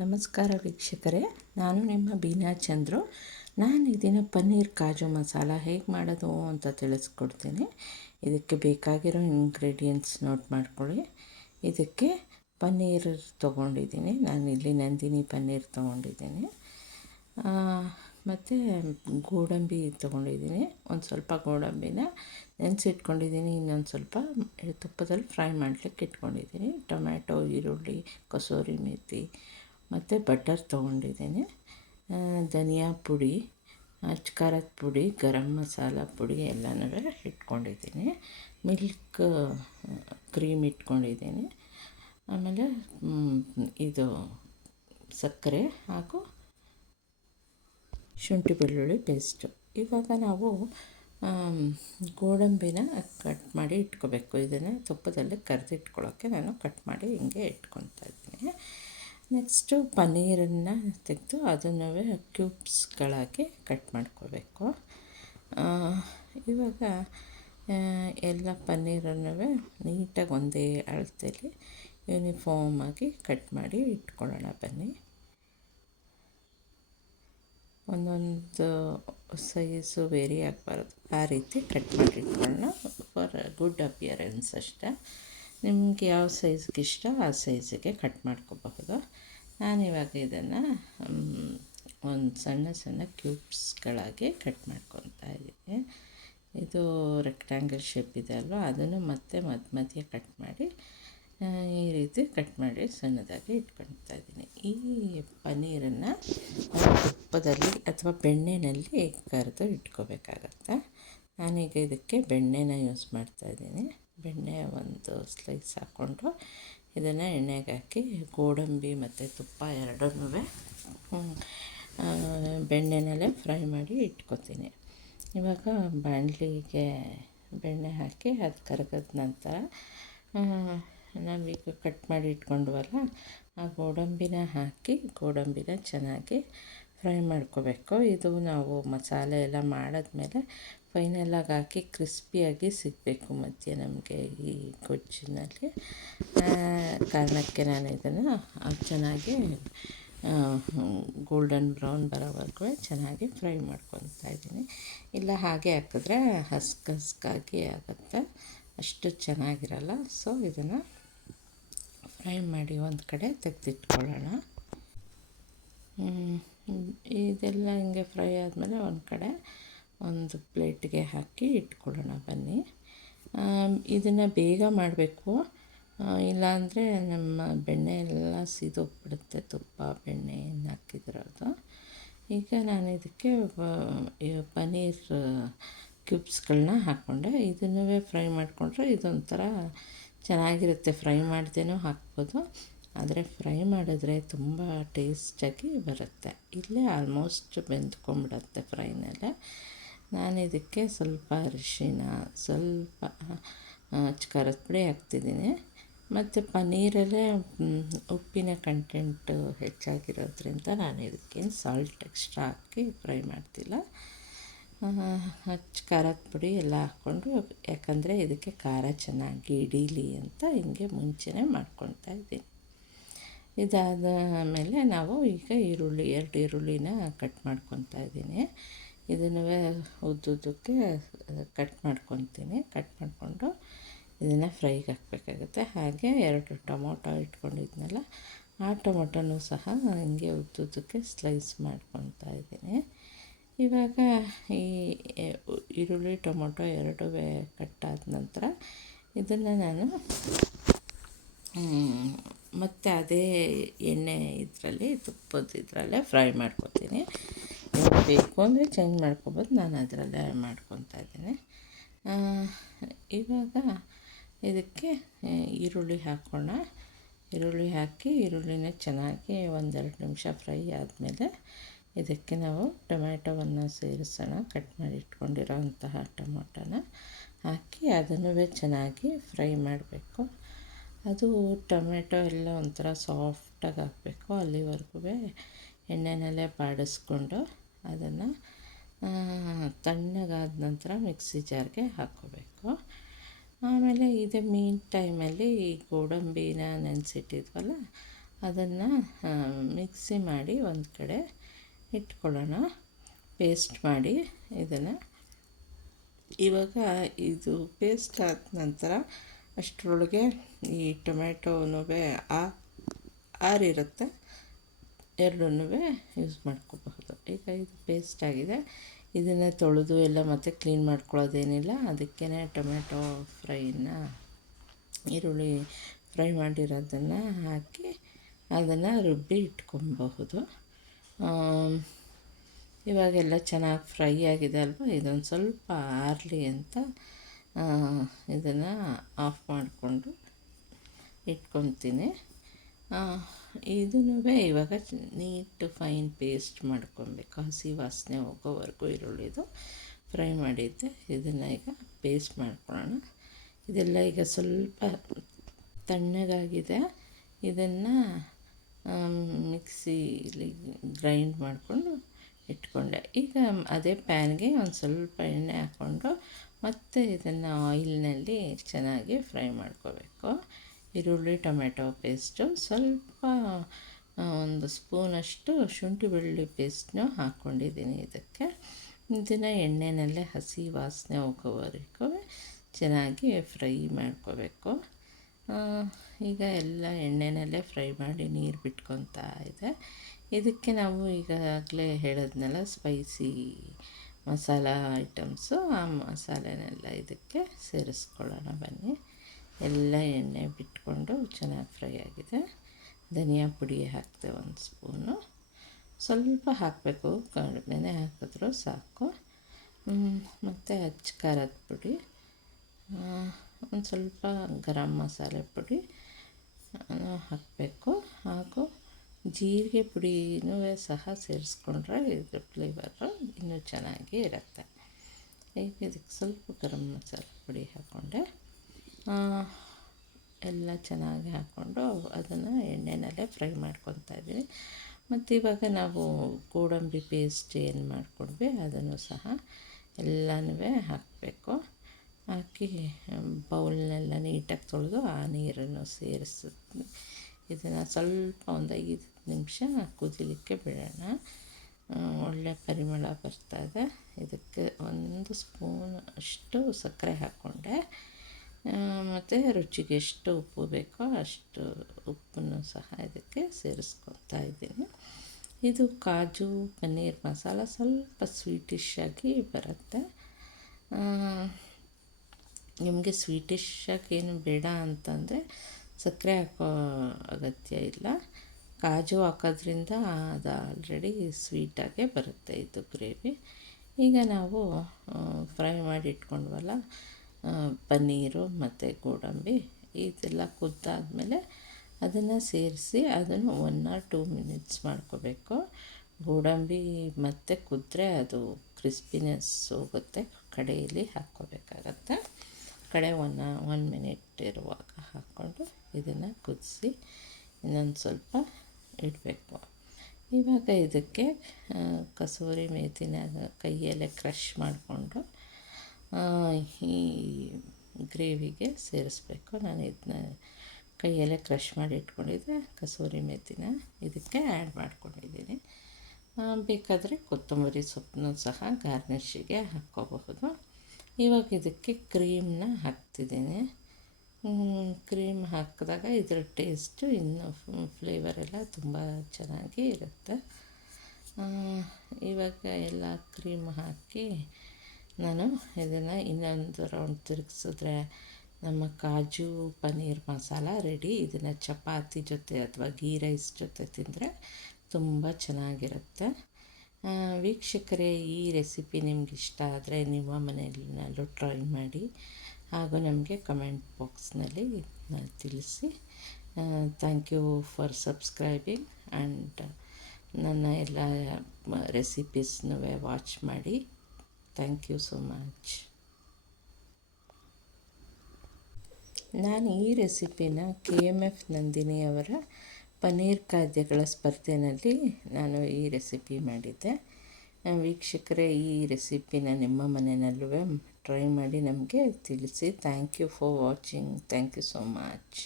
ನಮಸ್ಕಾರ ವೀಕ್ಷಕರೇ, ನಾನು ನಿಮ್ಮ ಬೀನಾ ಚಂದ್ರು. ನಾನು ಇದನ್ನು ಪನ್ನೀರ್ ಕಾಜು ಮಸಾಲ ಹೇಗೆ ಮಾಡೋದು ಅಂತ ತಿಳಿಸ್ಕೊಡ್ತೀನಿ. ಇದಕ್ಕೆ ಬೇಕಾಗಿರೋ ಇಂಗ್ರೀಡಿಯೆಂಟ್ಸ್ ನೋಟ್ ಮಾಡ್ಕೊಳ್ಳಿ. ಇದಕ್ಕೆ ಪನ್ನೀರ್ ತೊಗೊಂಡಿದ್ದೀನಿ, ನಾನಿಲ್ಲಿ ನಂದಿನಿ ಪನ್ನೀರ್ ತೊಗೊಂಡಿದ್ದೀನಿ. ಮತ್ತು ಗೋಡಂಬಿ ತೊಗೊಂಡಿದ್ದೀನಿ, ಒಂದು ಸ್ವಲ್ಪ ಗೋಡಂಬಿನ ನೆನೆಸಿಟ್ಕೊಂಡಿದ್ದೀನಿ, ಇನ್ನೊಂದು ಸ್ವಲ್ಪ ತುಪ್ಪದಲ್ಲಿ ಫ್ರೈ ಮಾಡಲಿಕ್ಕೆ ಇಟ್ಕೊಂಡಿದ್ದೀನಿ. ಟೊಮ್ಯಾಟೊ, ಈರುಳ್ಳಿ, ಕಸೂರಿ ಮೇಥಿ ಮತ್ತು ಬಟರ್ ತೊಗೊಂಡಿದ್ದೀನಿ. ಧನಿಯಾ ಪುಡಿ, ಅಚ್ಕಾರದ ಪುಡಿ, ಗರಂ ಮಸಾಲ ಪುಡಿ ಎಲ್ಲನೂ ಇಟ್ಕೊಂಡಿದ್ದೀನಿ. ಮಿಲ್ಕ್ ಕ್ರೀಮ್ ಇಟ್ಕೊಂಡಿದ್ದೀನಿ. ಆಮೇಲೆ ಇದು ಸಕ್ಕರೆ ಹಾಗೂ ಶುಂಠಿ ಬೆಳ್ಳುಳ್ಳಿ ಪೇಸ್ಟು. ಇವಾಗ ನಾವು ಗೋಡಂಬಿನ ಕಟ್ ಮಾಡಿ ಇಟ್ಕೋಬೇಕು. ಇದನ್ನು ತುಪ್ಪದಲ್ಲಿ ಕರೆದಿಟ್ಕೊಳ್ಳೋಕ್ಕೆ ನಾನು ಕಟ್ ಮಾಡಿ ಹಿಂಗೆ ಇಟ್ಕೊತಾ ಇದ್ದೀನಿ. ನೆಕ್ಸ್ಟು ಪನ್ನೀರನ್ನು ತೆಗೆದು ಅದನ್ನು ಕ್ಯೂಬ್ಸ್ಗಳಾಗಿ ಕಟ್ ಮಾಡ್ಕೋಬೇಕು. ಇವಾಗ ಎಲ್ಲ ಪನ್ನೀರನ್ನು ನೀಟಾಗಿ ಒಂದೇ ಅಳತೆಯಲ್ಲಿ ಯೂನಿಫಾರ್ಮಾಗಿ ಕಟ್ ಮಾಡಿ ಇಟ್ಕೊಳ್ಳೋಣ ಬನ್ನಿ. ಒಂದೊಂದು ಸೈಜು ವೇರಿ ಆಗಬಾರ್ದು, ಆ ರೀತಿ ಕಟ್ ಮಾಡಿ ಇಟ್ಕೊಳ್ಳೋಣ ಫಾರ್ ಗುಡ್ ಅಪಿಯರೆನ್ಸ್ ಅಷ್ಟೇ. ನಿಮಗೆ ಯಾವ ಸೈಜ್ಗೆ ಇಷ್ಟ ಆ ಸೈಜಿಗೆ ಕಟ್ ಮಾಡ್ಕೋಬಹುದು. ನಾನಿವಾಗ ಇದನ್ನು ಒಂದು ಸಣ್ಣ ಸಣ್ಣ ಕ್ಯೂಬ್ಸ್ಗಳಾಗಿ ಕಟ್ ಮಾಡ್ಕೊತಾ ಇದ್ದೀನಿ. ಇದು ರೆಕ್ಟ್ಯಾಂಗಲ್ ಶೇಪ್ ಇದೆ ಅಲ್ವ, ಅದನ್ನು ಮತ್ತೆ ಮಧ್ಯ ಕಟ್ ಮಾಡಿ ಈ ರೀತಿ ಕಟ್ ಮಾಡಿ ಸಣ್ಣದಾಗಿ ಇಟ್ಕೊಳ್ತಾ ಇದ್ದೀನಿ. ಈ ಪನ್ನೀರನ್ನು ತುಪ್ಪದಲ್ಲಿ ಅಥವಾ ಬೆಣ್ಣೆಯಲ್ಲಿ ಕರೆದು ಇಟ್ಕೋಬೇಕಾಗತ್ತೆ. ನಾನೀಗ ಇದಕ್ಕೆ ಬೆಣ್ಣೆನ ಯೂಸ್ ಮಾಡ್ತಾಯಿದ್ದೀನಿ. ಬೆಣ್ಣೆ ಒಂದು ಸ್ಲೈಸ್ ಹಾಕ್ಕೊಂಡು ಇದನ್ನು ಎಣ್ಣೆಗೆ ಹಾಕಿ ಗೋಡಂಬಿ ಮತ್ತು ತುಪ್ಪ ಎರಡನ್ನೂ ಬೆಣ್ಣೆನಲ್ಲೇ ಫ್ರೈ ಮಾಡಿ ಇಟ್ಕೊತೀನಿ. ಇವಾಗ ಬಾಣಲಿಗೆ ಬೆಣ್ಣೆ ಹಾಕಿ ಅದು ಕರಗಿದ ನಂತರ ನಾವೀಗ ಕಟ್ ಮಾಡಿ ಇಟ್ಕೊಂಡ್ವಲ್ಲ ಆ ಗೋಡಂಬಿನ ಹಾಕಿ ಗೋಡಂಬಿನ ಚೆನ್ನಾಗಿ ಫ್ರೈ ಮಾಡ್ಕೋಬೇಕು. ಇದು ನಾವು ಮಸಾಲೆ ಎಲ್ಲ ಮಾಡಿದ್ಮೇಲೆ ಫೈನಲಾಗಿ ಹಾಕಿ ಕ್ರಿಸ್ಪಿಯಾಗಿ ಸಿಗಬೇಕು ಮಧ್ಯೆ ನಮಗೆ ಈ ಗೊಜ್ಜಿನಲ್ಲಿ. ಕಾರಣಕ್ಕೆ ನಾನು ಇದನ್ನು ಚೆನ್ನಾಗಿ ಗೋಲ್ಡನ್ ಬ್ರೌನ್ ಬರೋವರೆಗೂ ಚೆನ್ನಾಗಿ ಫ್ರೈ ಮಾಡ್ಕೊತಾ ಇದ್ದೀನಿ. ಇಲ್ಲ ಹಾಗೆ ಹಾಕಿದ್ರೆ ಹಸ್ಕಾಗಿ ಆಗುತ್ತೆ, ಅಷ್ಟು ಚೆನ್ನಾಗಿರಲ್ಲ. ಸೊ ಇದನ್ನು ಫ್ರೈ ಮಾಡಿ ಒಂದು ಕಡೆ ತೆಗೆದಿಟ್ಕೊಳ್ಳೋಣ. ಇದೆಲ್ಲ ಹಿಂಗೆ ಫ್ರೈ ಆದಮೇಲೆ ಒಂದು ಕಡೆ ಒಂದು ಪ್ಲೇಟ್ಗೆ ಹಾಕಿ ಇಟ್ಕೊಳ್ಳೋಣ ಬನ್ನಿ. ಇದನ್ನು ಬೇಗ ಮಾಡಬೇಕು, ಇಲ್ಲಾಂದರೆ ನಮ್ಮ ಬೆಣ್ಣೆ ಎಲ್ಲ ಸಿದೋಗ್ಬಿಡುತ್ತೆ, ತುಪ್ಪ ಬೆಣ್ಣೆ ಏನು ಹಾಕಿದಿರೋದು. ಈಗ ನಾನು ಇದಕ್ಕೆ ಪನ್ನೀರ್ ಕ್ಯೂಬ್ಸ್ಗಳನ್ನ ಹಾಕ್ಕೊಂಡೆ. ಇದನ್ನೂ ಫ್ರೈ ಮಾಡಿಕೊಂಡ್ರೆ ಇದೊಂಥರ ಚೆನ್ನಾಗಿರುತ್ತೆ. ಫ್ರೈ ಮಾಡ್ದೇನೂ ಹಾಕ್ಬೋದು, ಆದರೆ ಫ್ರೈ ಮಾಡಿದ್ರೆ ತುಂಬ ಟೇಸ್ಟಾಗಿ ಬರುತ್ತೆ. ಇಲ್ಲೇ ಆಲ್ಮೋಸ್ಟ್ ಬೆಂದ್ಕೊಂಬಿಡುತ್ತೆ ಫ್ರೈನಲ್ಲೇ. ನಾನು ಇದಕ್ಕೆ ಸ್ವಲ್ಪ ಅರಿಶಿನ, ಸ್ವಲ್ಪ ಖಾರದ ಪುಡಿ ಹಾಕ್ತಿದ್ದೀನಿ. ಮತ್ತು ಪನ್ನೀರಲ್ಲೇ ಉಪ್ಪಿನ ಕಂಟೆಂಟು ಹೆಚ್ಚಾಗಿರೋದ್ರಿಂದ ನಾನು ಇದಕ್ಕೇನು ಸಾಲ್ಟ್ ಎಕ್ಸ್ಟ್ರಾ ಹಾಕಿ ಫ್ರೈ ಮಾಡ್ತಿಲ್ಲ. ಖಾರದ ಪುಡಿ ಎಲ್ಲ ಹಾಕ್ಕೊಂಡು, ಯಾಕಂದರೆ ಇದಕ್ಕೆ ಖಾರ ಚೆನ್ನಾಗಿ ಹಿಡೀಲಿ ಅಂತ ಹಿಂಗೆ ಮುಂಚೆನೇ ಮಾಡ್ಕೊತಾ ಇದ್ದೀನಿ. ಇದಾದ ಮೇಲೆ ನಾವು ಈಗ ಎರಡು ಈರುಳ್ಳಿನ ಕಟ್ ಮಾಡ್ಕೊತಾ ಇದ್ದೀನಿ. ಇದನ್ನು ಉದ್ದುದ್ದಕ್ಕೆ ಕಟ್ ಮಾಡ್ಕೊತೀನಿ. ಕಟ್ ಮಾಡಿಕೊಂಡು ಇದನ್ನು ಫ್ರೈಗೆ ಹಾಕಬೇಕಾಗುತ್ತೆ. ಹಾಗೆ 2 ಟೊಮೊಟೊ ಇಟ್ಕೊಂಡಿದ್ನಲ್ಲ, ಆ ಟೊಮೊಟೊನೂ ಸಹ ಹಿಂಗೆ ಉದ್ದುದ್ದಕ್ಕೆ ಸ್ಲೈಸ್ ಮಾಡ್ಕೊತಾ ಇದ್ದೀನಿ. ಇವಾಗ ಈ ಈರುಳ್ಳಿ ಟೊಮೊಟೊ ಎರಡೂ ಕಟ್ಟಾದ ನಂತರ ಇದನ್ನು ನಾನು ಮತ್ತು ಅದೇ ಎಣ್ಣೆ ಇದರಲ್ಲಿ ತುಪ್ಪದ ಇದರಲ್ಲೇ ಫ್ರೈ ಮಾಡ್ಕೊತೀನಿ. ಬೇಕು ಅಂದರೆ ಚೇಂಜ್ ಮಾಡ್ಕೊಬೋದು, ನಾನು ಅದರಲ್ಲೇ ಮಾಡ್ಕೊತಾ ಇದ್ದೀನಿ. ಇವಾಗ ಇದಕ್ಕೆ ಈರುಳ್ಳಿ ಹಾಕೋಣ. ಈರುಳ್ಳಿ ಹಾಕಿ ಈರುಳ್ಳಿನ ಚೆನ್ನಾಗಿ 1-2 ನಿಮಿಷ ಫ್ರೈ ಆದಮೇಲೆ ಇದಕ್ಕೆ ನಾವು ಟೊಮ್ಯಾಟೊವನ್ನು ಸೇರಿಸೋಣ. ಕಟ್ ಮಾಡಿ ಇಟ್ಕೊಂಡಿರೋ ಅಂತಹ ಟೊಮೊಟೊನ ಹಾಕಿ ಅದನ್ನು ಚೆನ್ನಾಗಿ ಫ್ರೈ ಮಾಡಬೇಕು. ಅದು ಟೊಮೆಟೊ ಎಲ್ಲ ಒಂಥರ ಸಾಫ್ಟಾಗಿ ಹಾಕಬೇಕು. ಅಲ್ಲಿವರೆಗೂ ಎಣ್ಣೆನಲ್ಲೇ ಬಾಡಿಸ್ಕೊಂಡು ಅದನ್ನು ತಣ್ಣಗಾದ ನಂತರ ಮಿಕ್ಸಿ ಜಾರ್ಗೆ ಹಾಕ್ಕೋಬೇಕು. ಆಮೇಲೆ ಇದೇ ಮೀನ್ ಟೈಮಲ್ಲಿ ಈ ಗೋಡಂಬಿನ ನೆನೆಸಿಟ್ಟಿದ್ವಲ್ಲ ಅದನ್ನು ಮಿಕ್ಸಿ ಮಾಡಿ ಒಂದು ಕಡೆ ಇಟ್ಕೊಳ್ಳೋಣ. ಪೇಸ್ಟ್ ಮಾಡಿ ಇದನ್ನು ಇವಾಗ ಇದು ಪೇಸ್ಟ್ ಆದ ನಂತರ ಅಷ್ಟರೊಳಗೆ ಈ ಟೊಮೆಟೊನೂ ಆರಿರುತ್ತೆ, ಎರಡನ್ನೂ ಯೂಸ್ ಮಾಡ್ಕೋಬಹುದು. ಈಗ ಇದು ಪೇಸ್ಟ್ ಆಗಿದೆ, ಇದನ್ನು ತೊಳೆದು ಎಲ್ಲ ಮತ್ತೆ ಕ್ಲೀನ್ ಮಾಡ್ಕೊಳ್ಳೋದೇನಿಲ್ಲ. ಅದಕ್ಕೇ ಟೊಮೆಟೊ ಫ್ರೈನ, ಈರುಳ್ಳಿ ಫ್ರೈ ಮಾಡಿರೋದನ್ನು ಹಾಕಿ ಅದನ್ನು ರುಬ್ಬಿ ಇಟ್ಕೊಬಹುದು. ಇವಾಗೆಲ್ಲ ಚೆನ್ನಾಗಿ ಫ್ರೈ ಆಗಿದೆ ಅಲ್ವ, ಇದೊಂದು ಸ್ವಲ್ಪ ಆರಲಿ ಅಂತ ಇದನ್ನು ಆಫ್ ಮಾಡಿಕೊಂಡು ಇಟ್ಕೊತೀನಿ. ಇದನ್ನೂ ಇವಾಗ ನೀಟು ಫೈನ್ ಪೇಸ್ಟ್ ಮಾಡ್ಕೊಬೇಕು, ಹಸಿ ವಾಸನೆ ಹೋಗೋವರೆಗೂ ಈರುಳ್ಳಿದು ಫ್ರೈ ಮಾಡಿದ್ದೆ. ಇದನ್ನು ಈಗ ಪೇಸ್ಟ್ ಮಾಡ್ಕೊಳ್ಳೋಣ. ಇದೆಲ್ಲ ಈಗ ಸ್ವಲ್ಪ ತಣ್ಣಗಾಗಿದೆ, ಇದನ್ನು ಮಿಕ್ಸಿಲಿ ಗ್ರೈಂಡ್ ಮಾಡಿಕೊಂಡು ಇಟ್ಕೊಂಡೆ. ಈಗ ಅದೇ ಪ್ಯಾನ್ಗೆ ಒಂದು ಸ್ವಲ್ಪ ಎಣ್ಣೆ ಹಾಕ್ಕೊಂಡು ಮತ್ತು ಇದನ್ನು ಆಯಿಲ್ನಲ್ಲಿ ಚೆನ್ನಾಗಿ ಫ್ರೈ ಮಾಡ್ಕೋಬೇಕು. ಈರುಳ್ಳಿ ಟೊಮೆಟೊ ಪೇಸ್ಟು, ಸ್ವಲ್ಪ ಒಂದು ಸ್ಪೂನಷ್ಟು ಶುಂಠಿ ಬೆಳ್ಳುಳ್ಳಿ ಪೇಸ್ಟ್ನೂ ಹಾಕ್ಕೊಂಡಿದ್ದೀನಿ ಇದಕ್ಕೆ. ಇದನ್ನು ಎಣ್ಣೆನಲ್ಲೇ ಹಸಿ ವಾಸನೆ ಹೋಗೋವರೆಗೂ ಚೆನ್ನಾಗಿ ಫ್ರೈ ಮಾಡ್ಕೋಬೇಕು. ಈಗ ಎಲ್ಲ ಎಣ್ಣೆನಲ್ಲೇ ಫ್ರೈ ಮಾಡಿ ನೀರು ಬಿಟ್ಕೊತಾ ಇದೆ. ಇದಕ್ಕೆ ನಾವು ಈಗಾಗಲೇ ಹೇಳಿದ್ನಲ್ಲ ಸ್ಪೈಸಿ ಮಸಾಲ ಐಟಮ್ಸು, ಆ ಮಸಾಲೆನೆಲ್ಲ ಇದಕ್ಕೆ ಸೇರಿಸ್ಕೊಳ್ಳೋಣ ಬನ್ನಿ. ಎಲ್ಲ ಎಣ್ಣೆ ಬಿಟ್ಕೊಂಡು ಚೆನ್ನಾಗಿ ಫ್ರೈ ಆಗಿದೆ. ಧನಿಯಾ ಪುಡಿ ಹಾಕಿದೆ ಒಂದು ಸ್ಪೂನು, ಸ್ವಲ್ಪ ಹಾಕಬೇಕು, ಕಡಿಮೆನೇ ಹಾಕಿದ್ರೂ ಸಾಕು. ಮತ್ತು ಅಚ್ಚ ಖಾರದ ಪುಡಿ, ಒಂದು ಸ್ವಲ್ಪ ಗರಂ ಮಸಾಲೆ ಪುಡಿ ಹಾಕಬೇಕು, ಹಾಗೂ ಜೀರಿಗೆ ಪುಡಿನೂ ಸಹ ಸೇರಿಸ್ಕೊಂಡ್ರೆ ಇದ್ರ ಫ್ಲೇವರು ಇನ್ನೂ ಚೆನ್ನಾಗಿ ಇರುತ್ತೆ. ಈಗ ಇದಕ್ಕೆ ಸ್ವಲ್ಪ ಗರಂ ಮಸಾಲೆ ಪುಡಿ ಹಾಕ್ಕೊಂಡೆ, ಎಲ್ಲ ಚೆನ್ನಾಗಿ ಹಾಕ್ಕೊಂಡು ಅದನ್ನು ಎಣ್ಣೆನಲ್ಲೇ ಫ್ರೈ ಮಾಡ್ಕೊತಾ ಇದ್ದೀನಿ. ಮತ್ತು ಇವಾಗ ನಾವು ಗೋಡಂಬಿ ಪೇಸ್ಟ್ ಏನು ಮಾಡ್ಕೊಂಡ್ವಿ ಅದನ್ನು ಸಹ ಎಲ್ಲನೂ ಹಾಕಬೇಕು. ಹಾಕಿ ಬೌಲ್ನೆಲ್ಲ ನೀಟಾಗಿ ತೊಳೆದು ಆ ನೀರನ್ನು ಸೇರಿಸಿ ಇದನ್ನು ಸ್ವಲ್ಪ ಒಂದು 5 ನಿಮಿಷ ಕುದಿಲಿಕ್ಕೆ ಬಿಡೋಣ. ಒಳ್ಳೆ ಪರಿಮಳ ಬರ್ತಾಯಿದೆ. ಇದಕ್ಕೆ 1 ಸ್ಪೂನ್ ಅಷ್ಟು ಸಕ್ಕರೆ ಹಾಕ್ಕೊಂಡೆ, ಮತ್ತು ರುಚಿಗೆ ಎಷ್ಟು ಉಪ್ಪು ಬೇಕೋ ಅಷ್ಟು ಉಪ್ಪನ್ನು ಸಹ ಇದಕ್ಕೆ ಸೇರಿಸ್ಕೊತಾ ಇದ್ದೀನಿ. ಇದು ಕಾಜು ಪನ್ನೀರ್ ಮಸಾಲ ಸ್ವಲ್ಪ ಸ್ವೀಟಿಶ್ ಆಗಿ ಬರುತ್ತೆ. ನಿಮಗೆ ಸ್ವೀಟಿಶ್ ಆಗಿ ಏನು ಬೇಡ ಅಂತಂದರೆ ಸಕ್ಕರೆ ಹಾಕೋ ಅಗತ್ಯ ಇಲ್ಲ. ಕಾಜು ಹಾಕೋದ್ರಿಂದ ಅದು ಆಲ್ರೆಡಿ ಸ್ವೀಟಾಗೇ ಬರುತ್ತೆ ಇದು ಗ್ರೇವಿ. ಈಗ ನಾವು ಫ್ರೈ ಮಾಡಿ ಇಟ್ಕೊಂಡ್ವಲ್ಲ ಪನ್ನೀರು ಮತ್ತು ಗೋಡಂಬಿ, ಇದೆಲ್ಲ ಕುದ್ದಾದಮೇಲೆ ಅದನ್ನು ಸೇರಿಸಿ ಅದನ್ನು 1 or 2 ಮಿನಿಟ್ಸ್ ಮಾಡ್ಕೋಬೇಕು. ಗೋಡಂಬಿ ಮತ್ತು ಕುದ್ರೆ ಅದು ಕ್ರಿಸ್ಪಿನೆಸ್ ಹೋಗುತ್ತೆ, ಕಡೆಯಲ್ಲಿ ಹಾಕ್ಕೋಬೇಕಾಗತ್ತೆ. ಕಡೆ 1 ಮಿನಿಟ್ ಇರುವಾಗ ಹಾಕ್ಕೊಂಡು ಇದನ್ನು ಕುದಿಸಿ ಇನ್ನೊಂದು ಸ್ವಲ್ಪ ಇಡಬೇಕು. ಇವಾಗ ಇದಕ್ಕೆ ಕಸೂರಿ ಮೇಥಿನ ಕೈಯಲ್ಲೇ ಕ್ರಷ್ ಮಾಡಿಕೊಂಡು ಈ ಗ್ರೇವಿಗೆ ಸೇರಿಸ್ಬೇಕು. ನಾನು ಇದನ್ನ ಕೈಯಲ್ಲೇ ಕ್ರಷ್ ಮಾಡಿ ಇಟ್ಕೊಂಡಿದ್ದೆ ಕಸೂರಿ ಮೇಥಿನ ಇದಕ್ಕೆ ಆ್ಯಡ್ ಮಾಡ್ಕೊಂಡಿದ್ದೀನಿ. ಬೇಕಾದರೆ ಕೊತ್ತಂಬರಿ ಸೊಪ್ಪನ್ನು ಸಹ ಗಾರ್ನಿಷಿಗೆ ಹಾಕ್ಕೋಬಹುದು. ಇವಾಗ ಇದಕ್ಕೆ ಕ್ರೀಮ್ನ ಹಾಕ್ತಿದ್ದೀನಿ. ಕ್ರೀಮ್ ಹಾಕಿದಾಗ ಇದರ ಟೇಸ್ಟು ಇನ್ನೂ ಫ್ಲೇವರೆಲ್ಲ ತುಂಬ ಚೆನ್ನಾಗಿ ಇರುತ್ತೆ. ಇವಾಗ ಎಲ್ಲ ಕ್ರೀಮ್ ಹಾಕಿ ನಾನು ಇದನ್ನು ಇನ್ನೊಂದು ರೌಂಡ್ ತಿರುಗಿಸಿದ್ರೆ ನಮ್ಮ ಕಾಜು ಪನ್ನೀರ್ ಮಸಾಲ ರೆಡಿ. ಇದನ್ನು ಚಪಾತಿ ಜೊತೆ ಅಥವಾ ಗೀ ರೈಸ್ ಜೊತೆ ತಿಂದರೆ ತುಂಬ ಚೆನ್ನಾಗಿರುತ್ತೆ. ವೀಕ್ಷಕರೇ, ಈ ರೆಸಿಪಿ ನಿಮ್ಗೆ ಇಷ್ಟ ಆದರೆ ನಿಮ್ಮ ಮನೆಯಲ್ಲೂ ಟ್ರೈ ಮಾಡಿ, ಹಾಗೂ ನಮಗೆ ಕಮೆಂಟ್ ಬಾಕ್ಸ್ನಲ್ಲಿ ತಿಳಿಸಿ. Thank you for subscribing and ನನ್ನ ಎಲ್ಲ ರೆಸಿಪೀಸ್ನೂ ವಾಚ್ ಮಾಡಿ. Thank you so much. ನಾನು ಈ ರೆಸಿಪಿನ KMF ನಂದಿನಿಯವರ ಪನ್ನೀರ್ ಖಾದ್ಯಗಳ ಸ್ಪರ್ಧೆಯಲ್ಲಿ ನಾನು ಈ ರೆಸಿಪಿ ಮಾಡಿದ್ದೆ. ವೀಕ್ಷಕರೇ, ಈ ರೆಸಿಪಿನ ನಿಮ್ಮ ಮನೆಯಲ್ಲೂ ಟ್ರೈ ಮಾಡಿ ನಮಗೆ ತಿಳಿಸಿ. Thank you for watching. Thank you so much.